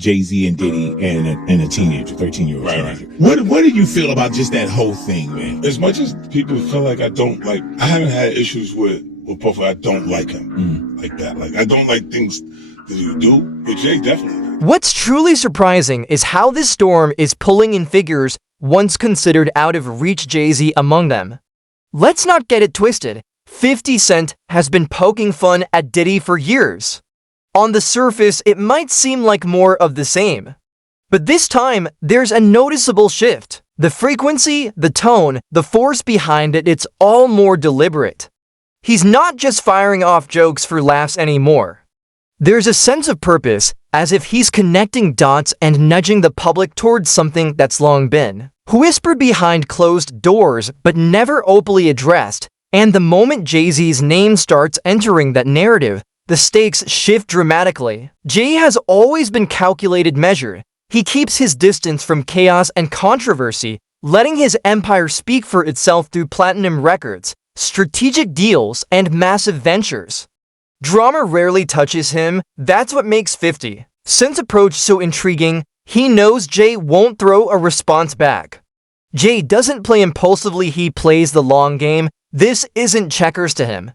Jay-Z and Diddy and a teenager, 13-year-old teenager. Right. What do you feel about just that whole thing, man? As much as people feel like I haven't had issues with Puffy. I don't like him like that. Like, I don't like things that you do, but Jay definitely. What's truly surprising is how this storm is pulling in figures once considered out of reach Jay-Z among them. Let's not get it twisted. 50 Cent has been poking fun at Diddy for years. On the surface, it might seem like more of the same. But this time, there's a noticeable shift. The frequency, the tone, the force behind it, it's all more deliberate. He's not just firing off jokes for laughs anymore. There's a sense of purpose, as if he's connecting dots and nudging the public towards something that's long been whispered behind closed doors but never openly addressed. And the moment Jay-Z's name starts entering that narrative, the stakes shift dramatically. Jay has always been calculated, measured. He keeps his distance from chaos and controversy, letting his empire speak for itself through platinum records, strategic deals, and massive ventures. Drama rarely touches him. That's what makes 50 Cent's approach so intriguing. He knows Jay won't throw a response back. Jay doesn't play impulsively, he plays the long game. This isn't checkers to him.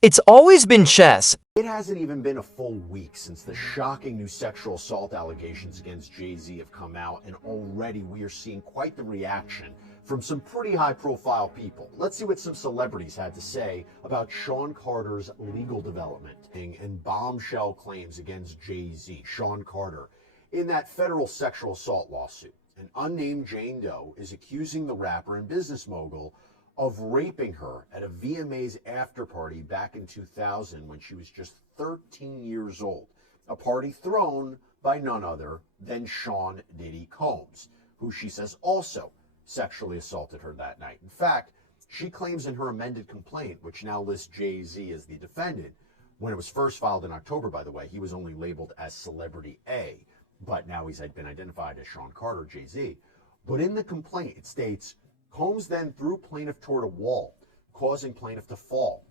It's always been chess. It hasn't even been a full week since the shocking new sexual assault allegations against Jay-Z have come out, and already we are seeing quite the reaction from some pretty high-profile people. Let's see what some celebrities had to say about Sean Carter's legal development and bombshell claims against Jay-Z. Sean Carter, in that federal sexual assault lawsuit, an unnamed Jane Doe is accusing the rapper and business mogul of raping her at a VMA's after party back in 2000 when she was just 13 years old. A party thrown by none other than Sean Diddy Combs, who she says also sexually assaulted her that night. In fact, she claims in her amended complaint, which now lists Jay-Z as the defendant. When it was first filed in October, by the way, he was only labeled as Celebrity A, but now he's been identified as Sean Carter, Jay-Z. But in the complaint, it states, Combs then threw plaintiff toward a wall, causing plaintiff to fall.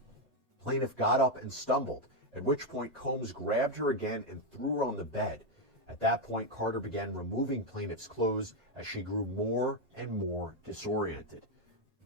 Plaintiff got up and stumbled, at which point Combs grabbed her again and threw her on the bed. At that point, Carter began removing plaintiff's clothes as she grew more and more disoriented.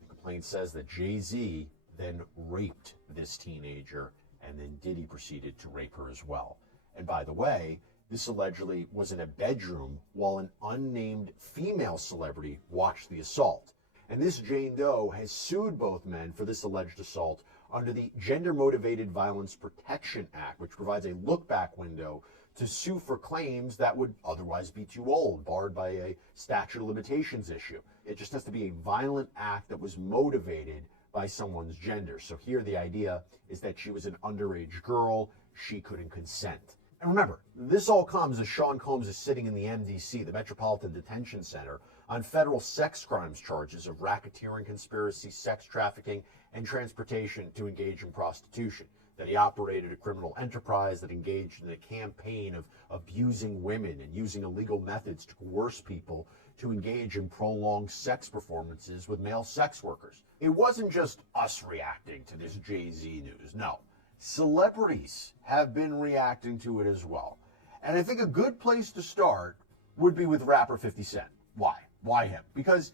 The complaint says that Jay-Z then raped this teenager, and then Diddy proceeded to rape her as well. And by the way, this allegedly was in a bedroom while an unnamed female celebrity watched the assault. And this Jane Doe has sued both men for this alleged assault under the Gender Motivated Violence Protection Act, which provides a look-back window to sue for claims that would otherwise be too old, barred by a statute of limitations issue. It just has to be a violent act that was motivated by someone's gender. So here the idea is that she was an underage girl, she couldn't consent. And remember, this all comes as Sean Combs is sitting in the MDC, the Metropolitan Detention Center, on federal sex crimes charges of racketeering, conspiracy, sex trafficking, and transportation to engage in prostitution. That he operated a criminal enterprise that engaged in a campaign of abusing women and using illegal methods to coerce people to engage in prolonged sex performances with male sex workers. It wasn't just us reacting to this Jay-Z news. No, celebrities have been reacting to it as well. And I think a good place to start would be with rapper 50 Cent. Why? Why him? Because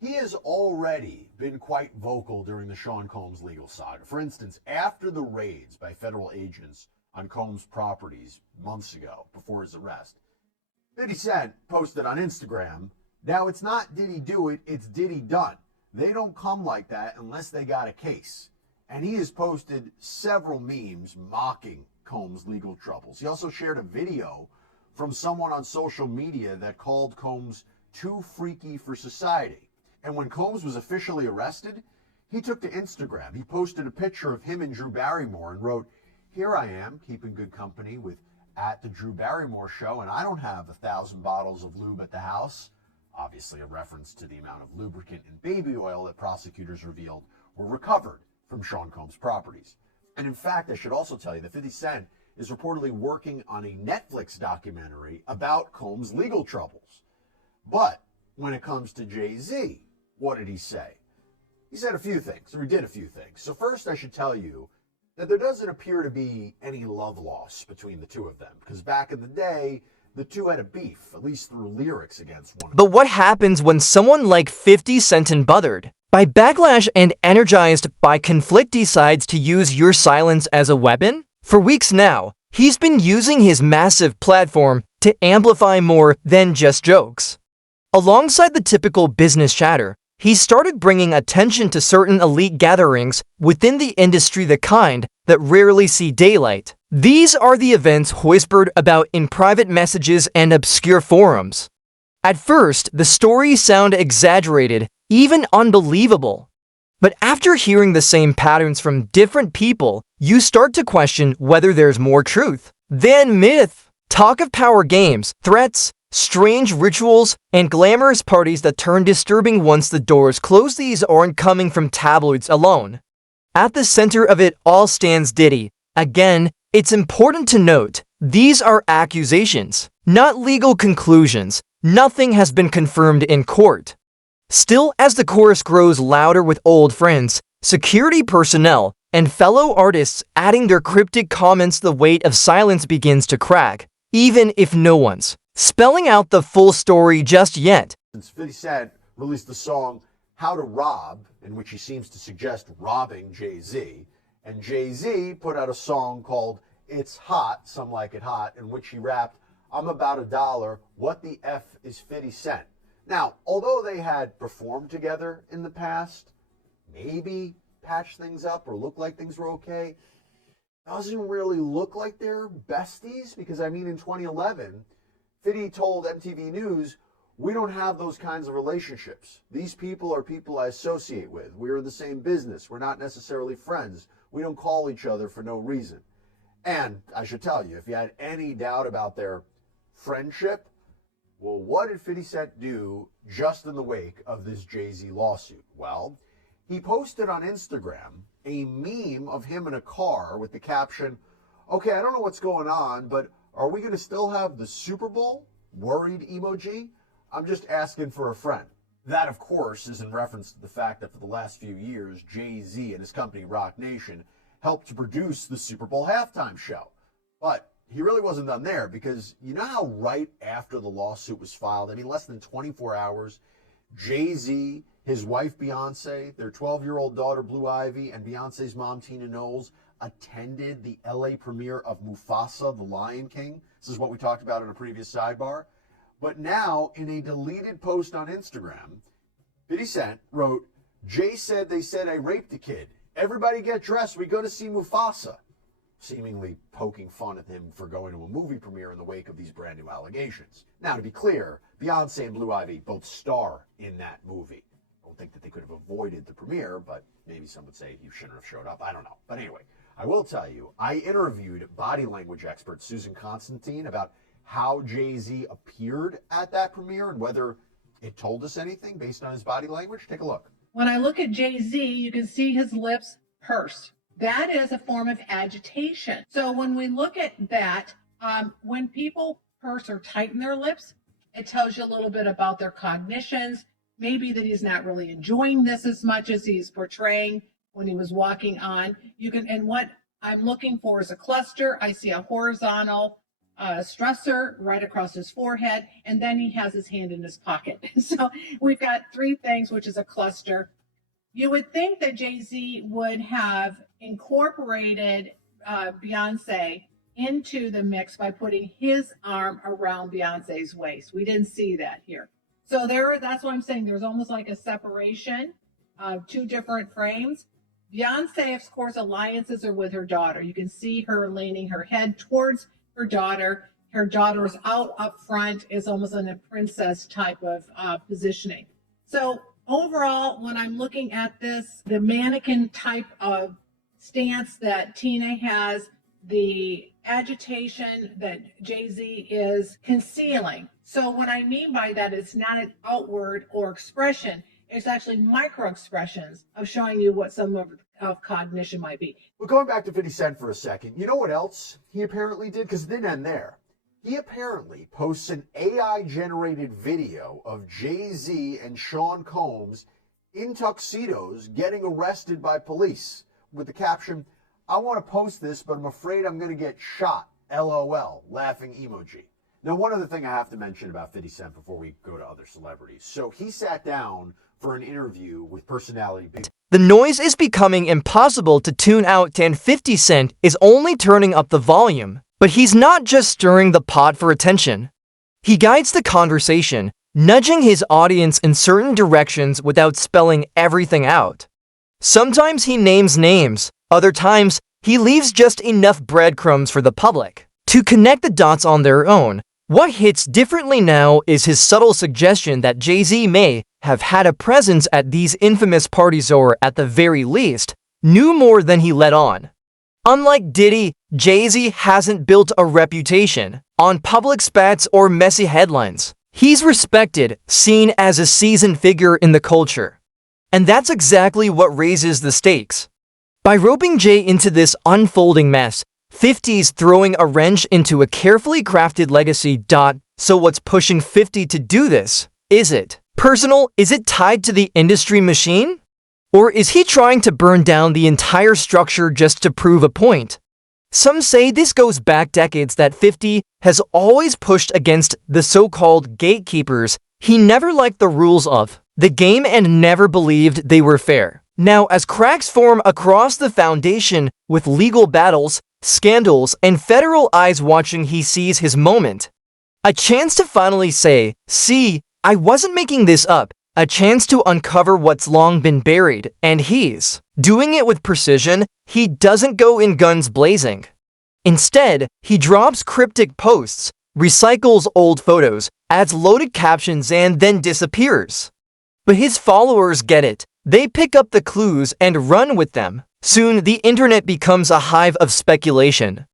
he has already been quite vocal during the Sean Combs legal saga. For instance, after the raids by federal agents on Combs' properties months ago, before his arrest, 50 Cent posted on Instagram, "Now it's not Diddy do it, it's Diddy done. They don't come like that unless they got a case." And he has posted several memes mocking Combs' legal troubles. He also shared a video from someone on social media that called Combs too freaky for society. And when Combs was officially arrested, he took to Instagram. He posted a picture of him and Drew Barrymore and wrote, "Here I am, keeping good company with at the Drew Barrymore show, and I don't have 1,000 bottles of lube at the house." Obviously a reference to the amount of lubricant and baby oil that prosecutors revealed were recovered from Sean Combs' properties. And in fact, I should also tell you that 50 Cent is reportedly working on a Netflix documentary about Combs' legal troubles. But when it comes to Jay-Z, what did he say? He said a few things, or he did a few things. So first, I should tell you that there doesn't appear to be any love loss between the two of them, because back in the day, The two had a beef, at least through lyrics against one another. But what happens when someone like 50 Cent and Bothered, by backlash and energized by conflict, decides to use your silence as a weapon? For weeks now, he's been using his massive platform to amplify more than just jokes. Alongside the typical business chatter, he started bringing attention to certain elite gatherings within the industry, the kind that rarely see daylight. These are the events whispered about in private messages and obscure forums. At first, the stories sound exaggerated, even unbelievable. But after hearing the same patterns from different people, you start to question whether there's more truth than myth. Talk of power games, threats, strange rituals, and glamorous parties that turn disturbing once the doors close. These aren't coming from tabloids alone. At the center of it all stands Diddy. Again, it's important to note, these are accusations, not legal conclusions. Nothing has been confirmed in court. Still, as the chorus grows louder with old friends, security personnel, and fellow artists adding their cryptic comments, the weight of silence begins to crack, even if no one's spelling out the full story just yet. Since 50 Cent released the song How to Rob, in which he seems to suggest robbing Jay-Z, and Jay-Z put out a song called It's Hot, Some Like It Hot, in which he rapped, I'm about $1, what the F is 50 Cent? Now, although they had performed together in the past, maybe patched things up or looked like things were okay, doesn't really look like they're besties, because I mean in 2011, 50 told MTV News, we don't have those kinds of relationships. These people are people I associate with. We're in the same business. We're not necessarily friends. We don't call each other for no reason. And I should tell you, if you had any doubt about their friendship, well, what did 50 Cent do just in the wake of this Jay-Z lawsuit? Well, he posted on Instagram a meme of him in a car with the caption, okay, I don't know what's going on, but are we going to still have the Super Bowl? Worried emoji? I'm just asking for a friend. That, of course, is in reference to the fact that for the last few years, Jay-Z and his company Rock Nation helped to produce the Super Bowl halftime show. But he really wasn't done there, because you know how right after the lawsuit was filed, I mean less than 24 hours, Jay-Z, his wife Beyonce, their 12-year-old daughter Blue Ivy, and Beyonce's mom Tina Knowles attended the LA premiere of Mufasa, the Lion King. This is what we talked about in a previous sidebar. But now, in a deleted post on Instagram, 50 Cent wrote, Jay said they said I raped a kid. Everybody get dressed. We go to see Mufasa. Seemingly poking fun at him for going to a movie premiere in the wake of these brand new allegations. Now, to be clear, Beyonce and Blue Ivy both star in that movie. I don't think that they could have avoided the premiere, but maybe some would say you shouldn't have showed up. I don't know. But anyway, I will tell you, I interviewed body language expert Susan Constantine about how Jay-Z appeared at that premiere and whether it told us anything based on his body language. Take a look. When I look at Jay-Z, you can see his lips pursed. That is a form of agitation. So when we look at that, when people purse or tighten their lips, it tells you a little bit about their cognitions, maybe that he's not really enjoying this as much as he's portraying when he was walking on. And what I'm looking for is a cluster. I see a horizontal stressor right across his forehead, and then he has his hand in his pocket. So we've got three things, which is a cluster. You would think that Jay-Z would have incorporated Beyonce into the mix by putting his arm around Beyonce's waist. We didn't see that here. So that's what I'm saying. There's almost like a separation of two different frames. Beyonce, of course, alliances are with her daughter. You can see her leaning her head towards her daughter. Her daughter is out up front, is almost in a princess type of positioning. So overall, when I'm looking at this, the mannequin type of stance that Tina has, the agitation that Jay-Z is concealing. So what I mean by that is not an outward or expression, it's actually micro expressions of showing you what some of cognition might be. But going back to 50 Cent for a second, you know what else he apparently did? Because it didn't end there. He apparently posts an AI-generated video of Jay-Z and Sean Combs in tuxedos getting arrested by police with the caption, I want to post this, but I'm afraid I'm going to get shot. LOL, laughing emoji. Now, one other thing I have to mention about 50 Cent before we go to other celebrities. So he sat down for an interview with personality Big. The noise is becoming impossible to tune out, and 50 Cent is only turning up the volume. But he's not just stirring the pot for attention. He guides the conversation, nudging his audience in certain directions without spelling everything out. Sometimes he names names, other times he leaves just enough breadcrumbs for the public to connect the dots on their own. What hits differently now is his subtle suggestion that Jay-Z may have had a presence at these infamous parties, or at the very least, knew more than he let on. Unlike Diddy, Jay-Z hasn't built a reputation on public spats or messy headlines. He's respected, seen as a seasoned figure in the culture. And that's exactly what raises the stakes. By roping Jay into this unfolding mess, 50's throwing a wrench into a carefully crafted legacy. So what's pushing 50 to do this? Is it personal? Is it tied to the industry machine? Or is he trying to burn down the entire structure just to prove a point? Some say this goes back decades, that 50 has always pushed against the so-called gatekeepers. He never liked the rules of the game and never believed they were fair. Now, as cracks form across the foundation with legal battles, scandals, and federal eyes watching, he sees his moment. A chance to finally say, "See, I wasn't making this up." A chance to uncover what's long been buried, and he's doing it with precision. He doesn't go in guns blazing. Instead, he drops cryptic posts, recycles old photos, adds loaded captions, and then disappears. But his followers get it. They pick up the clues and run with them. Soon, the internet becomes a hive of speculation.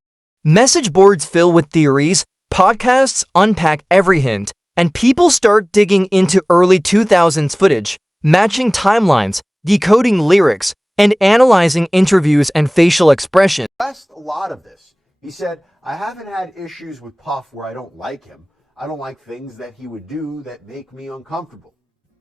Message boards fill with theories, podcasts unpack every hint, and people start digging into early 2000s footage, matching timelines, decoding lyrics, and analyzing interviews and facial expression. A lot of this. He said, "I haven't had issues with Puff where I don't like him. I don't like things that he would do that make me uncomfortable."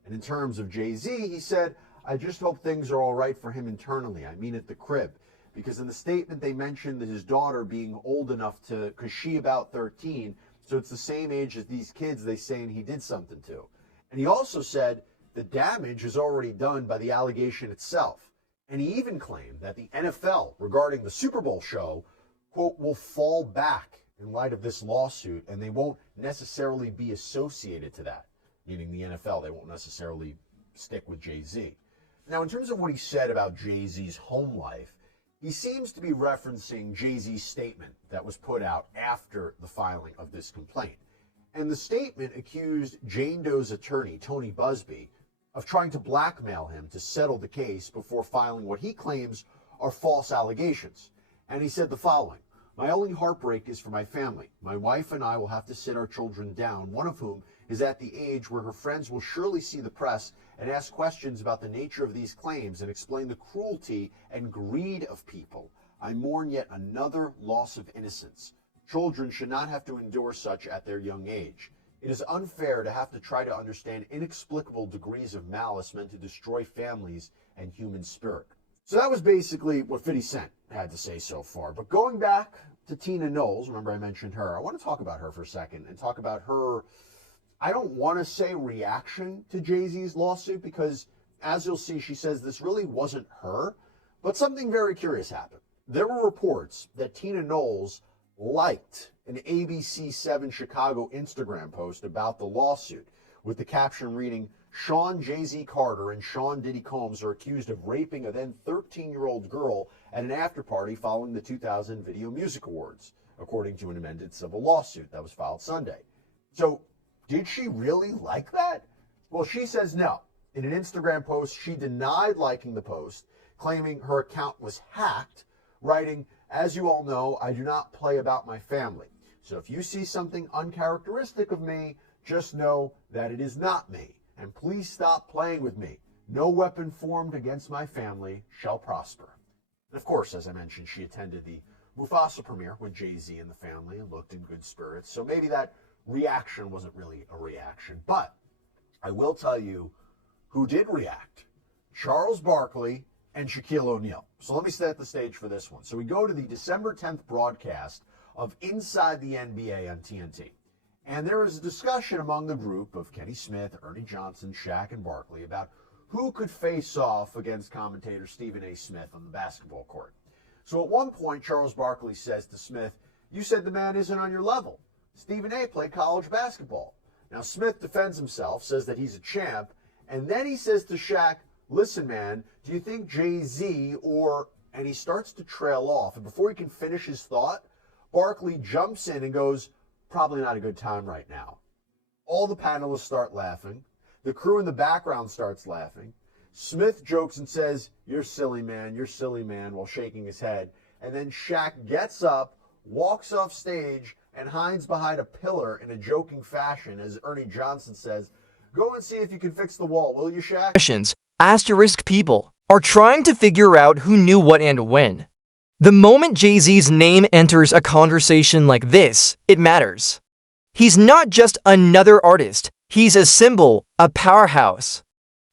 And in terms of Jay-Z, he said, "I just hope things are all right for him internally. I mean at the crib." Because in the statement they mentioned that his daughter being old enough to, because she about 13, so it's the same age as these kids they saying he did something to. And he also said the damage is already done by the allegation itself. And he even claimed that the NFL regarding the Super Bowl show, quote, will fall back in light of this lawsuit, and they won't necessarily be associated to that. Meaning the NFL, they won't necessarily stick with Jay-Z. Now, in terms of what he said about Jay-Z's home life, he seems to be referencing Jay-Z's statement that was put out after the filing of this complaint. And the statement accused Jane Doe's attorney, Tony Busby, of trying to blackmail him to settle the case before filing what he claims are false allegations. And he said the following: "My only heartbreak is for my family. My wife and I will have to sit our children down, one of whom is at the age where her friends will surely see the press and ask questions about the nature of these claims and explain the cruelty and greed of people. I mourn yet another loss of innocence. Children should not have to endure such at their young age. It is unfair to have to try to understand inexplicable degrees of malice meant to destroy families and human spirit." So that was basically what 50 Cent had to say so far. But going back to Tina Knowles, remember I mentioned her, I want to talk about her for a second and talk about her, I don't want to say reaction to Jay-Z's lawsuit, because as you'll see, she says this really wasn't her, but something very curious happened. There were reports that Tina Knowles liked an ABC7 Chicago Instagram post about the lawsuit with the caption reading, "Sean Jay-Z Carter and Sean Diddy Combs are accused of raping a then 13-year-old girl at an after-party following the 2000 Video Music Awards," according to an amended civil lawsuit that was filed Sunday. So, did she really like that? Well, she says no. In an Instagram post, she denied liking the post, claiming her account was hacked, writing, "As you all know, I do not play about my family. So if you see something uncharacteristic of me, just know that it is not me. And please stop playing with me. No weapon formed against my family shall prosper." And of course, as I mentioned, she attended the Mufasa premiere with Jay-Z and the family and looked in good spirits. So maybe that reaction wasn't really a reaction. But I will tell you who did react: Charles Barkley and Shaquille O'Neal. So let me set the stage for this one. So we go to the December 10th broadcast of Inside the NBA on TNT. And there was a discussion among the group of Kenny Smith, Ernie Johnson, Shaq, and Barkley about who could face off against commentator Stephen A. Smith on the basketball court. So at one point, Charles Barkley says to Smith, "You said the man isn't on your level. Stephen A. played college basketball." Now Smith defends himself, says that he's a champ, and then he says to Shaq, "Listen, man, do you think Jay-Z or..." And he starts to trail off. And before he can finish his thought, Barkley jumps in and goes, "Probably not a good time right now." All the panelists start laughing. The crew in the background starts laughing. Smith jokes and says, you're silly, man, while shaking his head. And then Shaq gets up, walks off stage, and hides behind a pillar in a joking fashion as Ernie Johnson says, "Go and see if you can fix the wall, will you, Shaq?" Questions. Asterisk people are trying to figure out who knew what and when. The moment Jay-Z's name enters a conversation like this, it matters. He's not just another artist, he's a symbol, a powerhouse.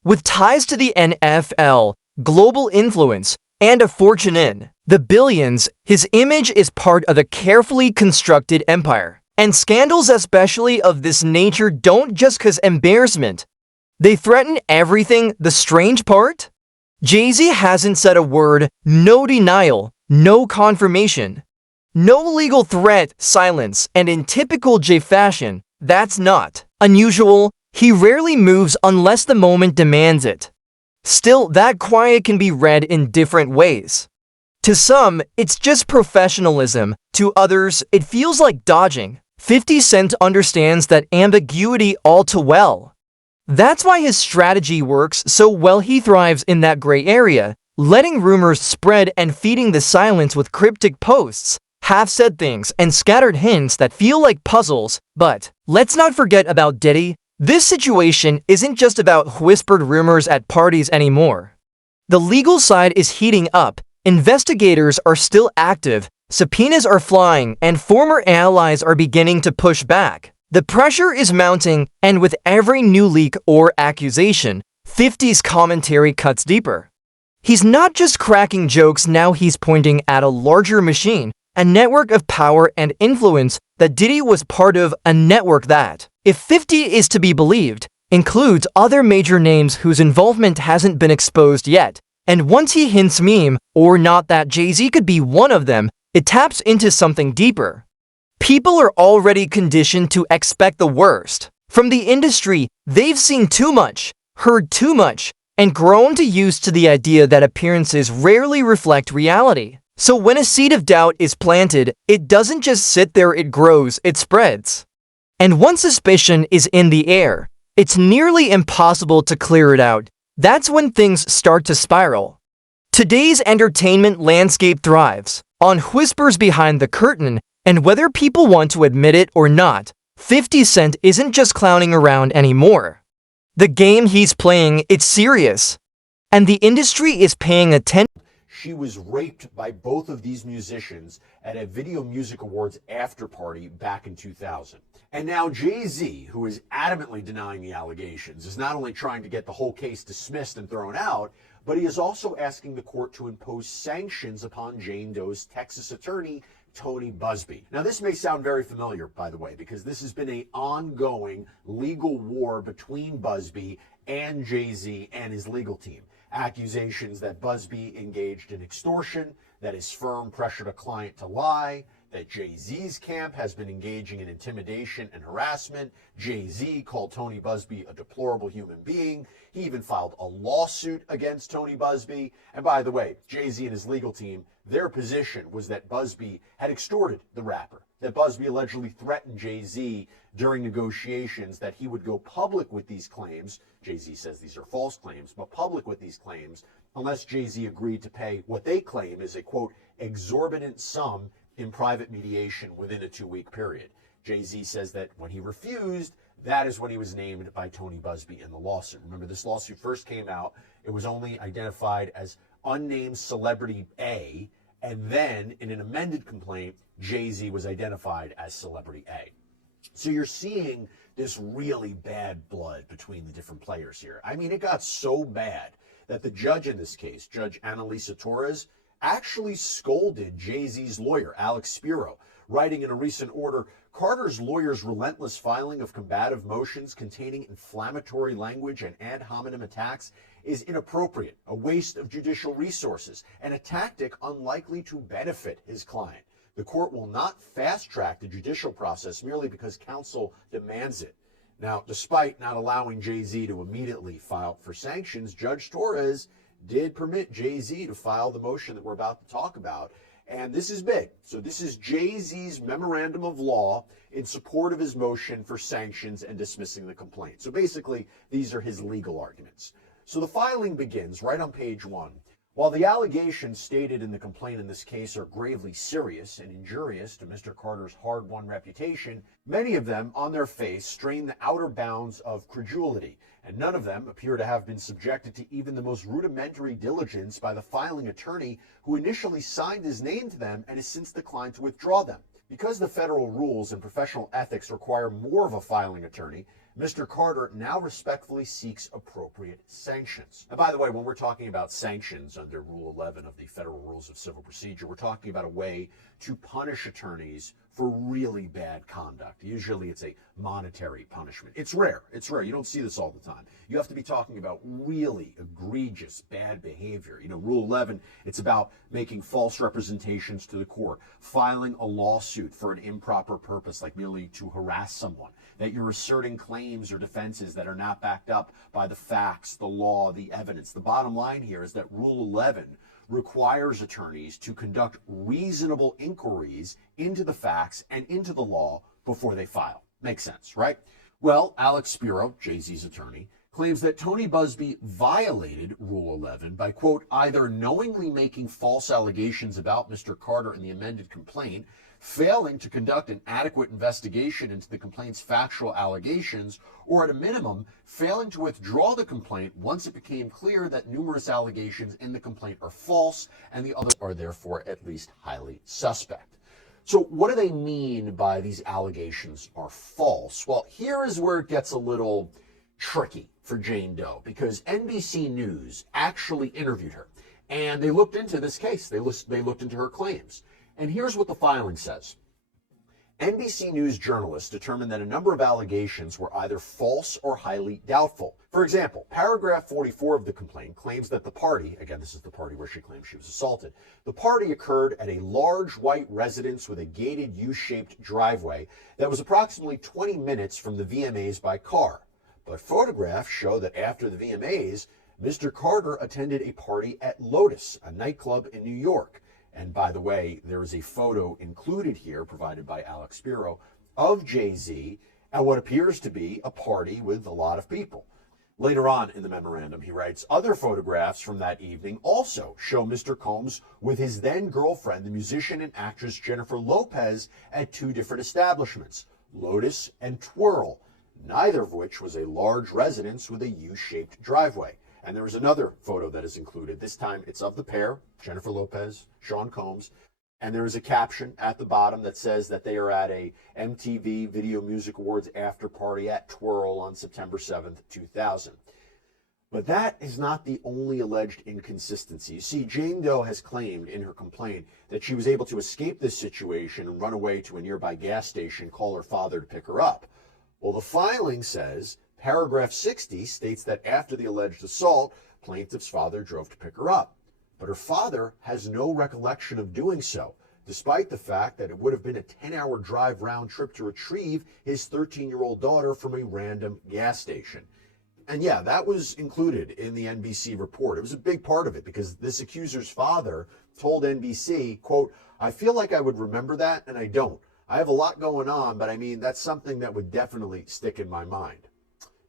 With ties to the NFL, global influence, and a fortune in the billions, his image is part of a carefully constructed empire. And scandals especially of this nature don't just cause embarrassment. They threaten everything. The strange part? Jay-Z hasn't said a word, no denial, no confirmation. No legal threat, silence, and in typical Jay fashion, that's not unusual. He rarely moves unless the moment demands it. Still, that quiet can be read in different ways. To some, it's just professionalism. To others, it feels like dodging. 50 Cent understands that ambiguity all too well. That's why his strategy works so well. He thrives in that gray area, letting rumors spread and feeding the silence with cryptic posts, half-said things, and scattered hints that feel like puzzles. But let's not forget about Diddy. This situation isn't just about whispered rumors at parties anymore. The legal side is heating up, investigators are still active, subpoenas are flying, and former allies are beginning to push back. The pressure is mounting, and with every new leak or accusation, 50's commentary cuts deeper. He's not just cracking jokes now, he's pointing at a larger machine, a network of power and influence that Diddy was part of, a network that, if 50 is to be believed, includes other major names whose involvement hasn't been exposed yet. And once he hints meme, or not, that Jay-Z could be one of them, it taps into something deeper. People are already conditioned to expect the worst. From the industry, they've seen too much, heard too much, and grown to used to the idea that appearances rarely reflect reality. So when a seed of doubt is planted, it doesn't just sit there, it grows, it spreads. And once suspicion is in the air, it's nearly impossible to clear it out. That's when things start to spiral. Today's entertainment landscape thrives on whispers behind the curtain, and whether people want to admit it or not, 50 Cent isn't just clowning around anymore. The game he's playing, it's serious. And the industry is paying attention. She was raped by both of these musicians at a Video Music Awards after party back in 2000. And now Jay-Z, who is adamantly denying the allegations, is not only trying to get the whole case dismissed and thrown out, but he is also asking the court to impose sanctions upon Jane Doe's Texas attorney, Tony Busby. Now, this may sound very familiar, by the way, because this has been an ongoing legal war between Busby and Jay-Z and his legal team. Accusations that Busby engaged in extortion, that his firm pressured a client to lie, that Jay-Z's camp has been engaging in intimidation and harassment. Jay-Z called Tony Busby a deplorable human being. He even filed a lawsuit against Tony Busby. And by the way, Jay-Z and his legal team, their position was that Busby had extorted the rapper, that Busby allegedly threatened Jay-Z during negotiations that he would go public with these claims. Jay-Z says these are false claims, but public with these claims unless Jay-Z agreed to pay what they claim is a, quote, exorbitant sum in private mediation within a 2-week period. Jay-Z says that when he refused, that is when he was named by Tony Busby in the lawsuit. Remember, this lawsuit first came out, it was only identified as unnamed celebrity A, and then in an amended complaint, Jay-Z was identified as celebrity A. So you're seeing this really bad blood between the different players here. I mean, it got so bad that the judge in this case, Judge Annalisa Torres, actually scolded Jay-Z's lawyer, Alex Spiro, writing in a recent order, Carter's lawyers' relentless filing of combative motions containing inflammatory language and ad hominem attacks is inappropriate, a waste of judicial resources, and a tactic unlikely to benefit his client. The court will not fast-track the judicial process merely because counsel demands it. Now, despite not allowing Jay-Z to immediately file for sanctions, Judge Torres did permit Jay-Z to file the motion that we're about to talk about. And this is big. So this is Jay-Z's memorandum of law in support of his motion for sanctions and dismissing the complaint. So basically, these are his legal arguments. So the filing begins right on page 1. While the allegations stated in the complaint in this case are gravely serious and injurious to Mr. Carter's hard-won reputation, many of them on their face strain the outer bounds of credulity, and none of them appear to have been subjected to even the most rudimentary diligence by the filing attorney who initially signed his name to them and has since declined to withdraw them. Because the federal rules and professional ethics require more of a filing attorney, Mr. Carter now respectfully seeks appropriate sanctions. And by the way, when we're talking about sanctions under Rule 11 of the Federal Rules of Civil Procedure, we're talking about a way to punish attorneys for really bad conduct. Usually it's a monetary punishment. It's rare. It's rare. You don't see this all the time. You have to be talking about really egregious bad behavior. Rule 11, it's about making false representations to the court, filing a lawsuit for an improper purpose, like merely to harass someone, that you're asserting claims or defenses that are not backed up by the facts, the law, the evidence. The bottom line here is that Rule 11 requires attorneys to conduct reasonable inquiries into the facts and into the law before they file. Makes sense, right? Well, Alex Spiro, Jay-Z's attorney, claims that Tony Busby violated Rule 11 by, quote, either knowingly making false allegations about Mr. Carter in the amended complaint, failing to conduct an adequate investigation into the complaint's factual allegations, or at a minimum, failing to withdraw the complaint once it became clear that numerous allegations in the complaint are false and the others are therefore at least highly suspect. So what do they mean by these allegations are false? Well, here is where it gets a little tricky for Jane Doe, because NBC News actually interviewed her, and they looked into this case. They looked into her claims. And here's what the filing says. NBC News journalists determined that a number of allegations were either false or highly doubtful. For example, paragraph 44 of the complaint claims that the party, again, this is the party where she claims she was assaulted, the party occurred at a large white residence with a gated U-shaped driveway that was approximately 20 minutes from the VMAs by car. But photographs show that after the VMAs, Mr. Carter attended a party at Lotus, a nightclub in New York. And by the way, there is a photo included here provided by Alex Spiro of Jay-Z at what appears to be a party with a lot of people. Later on in the memorandum, he writes, other photographs from that evening also show Mr. Combs with his then girlfriend, the musician and actress Jennifer Lopez, at two different establishments, Lotus and Twirl, neither of which was a large residence with a U-shaped driveway. And there is another photo that is included. This time it's of the pair, Jennifer Lopez, Sean Combs, and there is a caption at the bottom that says that they are at a MTV Video Music Awards after party at Twirl on September 7th, 2000. But that is not the only alleged inconsistency. You see, Jane Doe has claimed in her complaint that she was able to escape this situation and run away to a nearby gas station, call her father to pick her up. Well, the filing says, paragraph 60 states that after the alleged assault, plaintiff's father drove to pick her up. But her father has no recollection of doing so, despite the fact that it would have been a 10-hour drive round trip to retrieve his 13-year-old daughter from a random gas station. And yeah, that was included in the NBC report. It was a big part of it because this accuser's father told NBC, quote, I feel like I would remember that and I don't. I have a lot going on, but I mean, that's something that would definitely stick in my mind.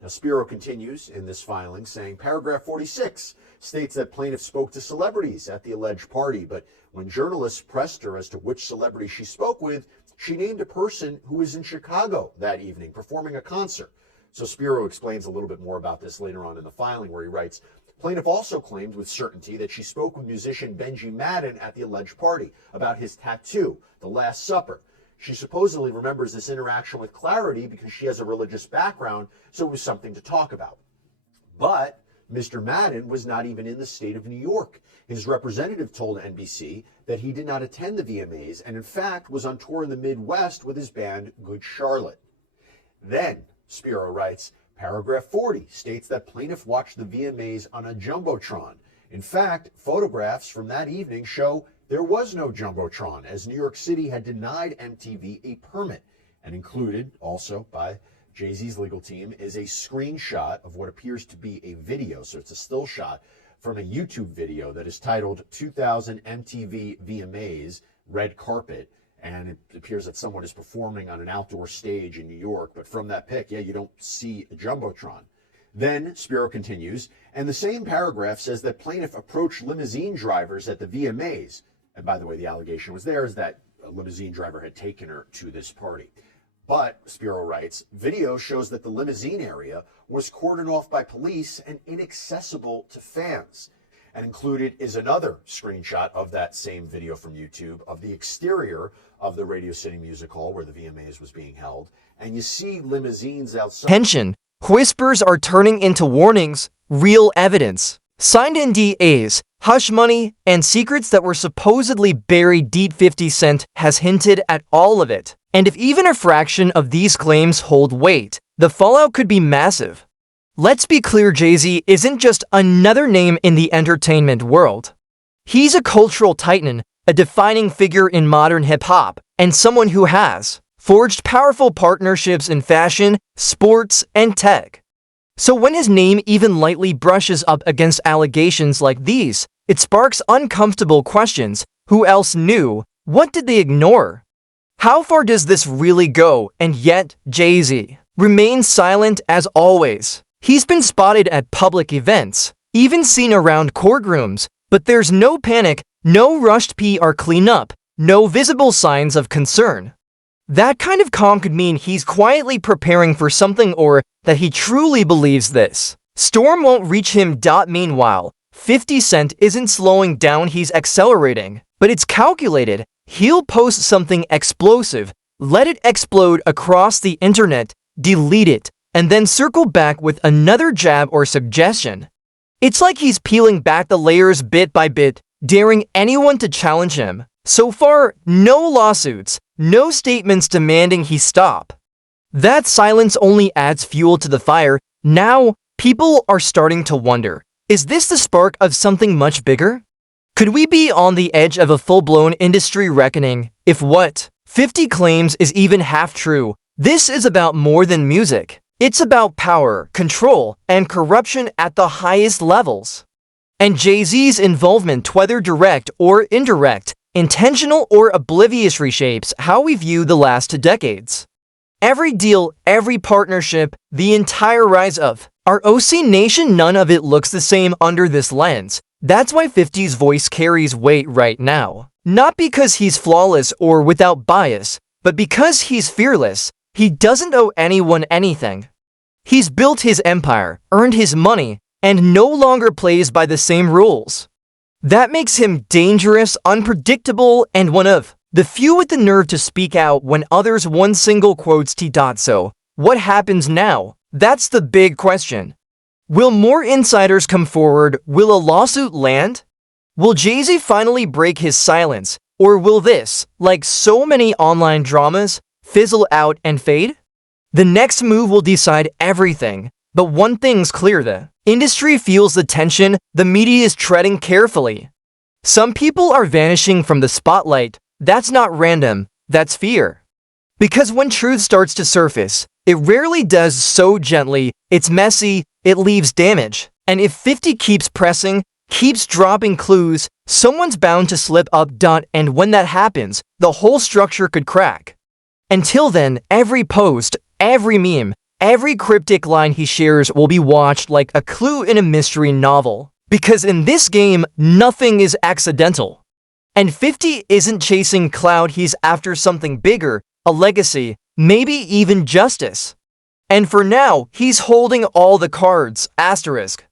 Now, Spiro continues in this filing saying paragraph 46 states that plaintiff spoke to celebrities at the alleged party, but when journalists pressed her as to which celebrity she spoke with, she named a person who was in Chicago that evening performing a concert. So Spiro explains a little bit more about this later on in the filing where he writes, plaintiff also claimed with certainty that she spoke with musician Benji Madden at the alleged party about his tattoo, The Last Supper. She supposedly remembers this interaction with clarity because she has a religious background, so it was something to talk about. But Mr. Madden was not even in the state of New York. His representative told NBC that he did not attend the VMAs and in fact was on tour in the Midwest with his band Good Charlotte. Then, Spiro writes, paragraph 40 states that plaintiff watched the VMAs on a Jumbotron. In fact, photographs from that evening show there was no Jumbotron, as New York City had denied MTV a permit. And included, also by Jay-Z's legal team, is a screenshot of what appears to be a video, so it's a still shot, from a YouTube video that is titled 2000 MTV VMAs Red Carpet. And it appears that someone is performing on an outdoor stage in New York, but from that pic, yeah, you don't see a Jumbotron. Then, Spiro continues, and the same paragraph says that plaintiff approached limousine drivers at the VMAs. And by the way, the allegation was there is that a limousine driver had taken her to this party. But, Spiro writes, video shows that the limousine area was cordoned off by police and inaccessible to fans. And included is another screenshot of that same video from YouTube of the exterior of the Radio City Music Hall where the VMAs was being held. And you see limousines outside. Tension. Whispers are turning into warnings, real evidence. Signed NDAs, hush money, and secrets that were supposedly buried deep. 50 Cent has hinted at all of it. And if even a fraction of these claims hold weight, the fallout could be massive. Let's be clear, Jay-Z isn't just another name in the entertainment world. He's a cultural titan, a defining figure in modern hip-hop, and someone who has forged powerful partnerships in fashion, sports, and tech. So when his name even lightly brushes up against allegations like these, it sparks uncomfortable questions. Who else knew? What did they ignore? How far does this really go? And yet, Jay-Z remains silent as always. He's been spotted at public events, even seen around courtrooms, but there's no panic, no rushed PR cleanup, no visible signs of concern. That kind of calm could mean he's quietly preparing for something or that he truly believes this. Storm won't reach him. Meanwhile, 50 Cent isn't slowing down, he's accelerating. But it's calculated. He'll post something explosive, let it explode across the internet, delete it, and then circle back with another jab or suggestion. It's like he's peeling back the layers bit by bit, daring anyone to challenge him. So far, no lawsuits, no statements demanding he stop. That silence only adds fuel to the fire. Now, people are starting to wonder, is this the spark of something much bigger? Could we be on the edge of a full-blown industry reckoning if what 50 claims is even half true? This is about more than music. It's about power, control, and corruption at the highest levels. And Jay-Z's involvement, whether direct or indirect, intentional or oblivious, reshapes how we view the last 2 decades. Every deal, every partnership, the entire rise of our OC Nation, none of it looks the same under this lens. That's why 50's voice carries weight right now. Not because he's flawless or without bias, but because he's fearless. He doesn't owe anyone anything. He's built his empire, earned his money, and no longer plays by the same rules. That makes him dangerous, unpredictable, and one of the few with the nerve to speak out when others one single quotes T. So, what happens now? That's the big question. Will more insiders come forward? Will a lawsuit land? Will Jay-Z finally break his silence? Or will this, like so many online dramas, fizzle out and fade? The next move will decide everything. But one thing's clear, the industry feels the tension, the media is treading carefully. Some people are vanishing from the spotlight. That's not random, that's fear. Because when truth starts to surface, it rarely does so gently, it's messy, it leaves damage. And if 50 keeps pressing, keeps dropping clues, someone's bound to slip up. And when that happens, the whole structure could crack. Until then, every post, every meme, every cryptic line he shares will be watched like a clue in a mystery novel. Because in this game, nothing is accidental. And 50 isn't chasing clout, he's after something bigger, a legacy, maybe even justice. And for now, he's holding all the cards. Asterisk.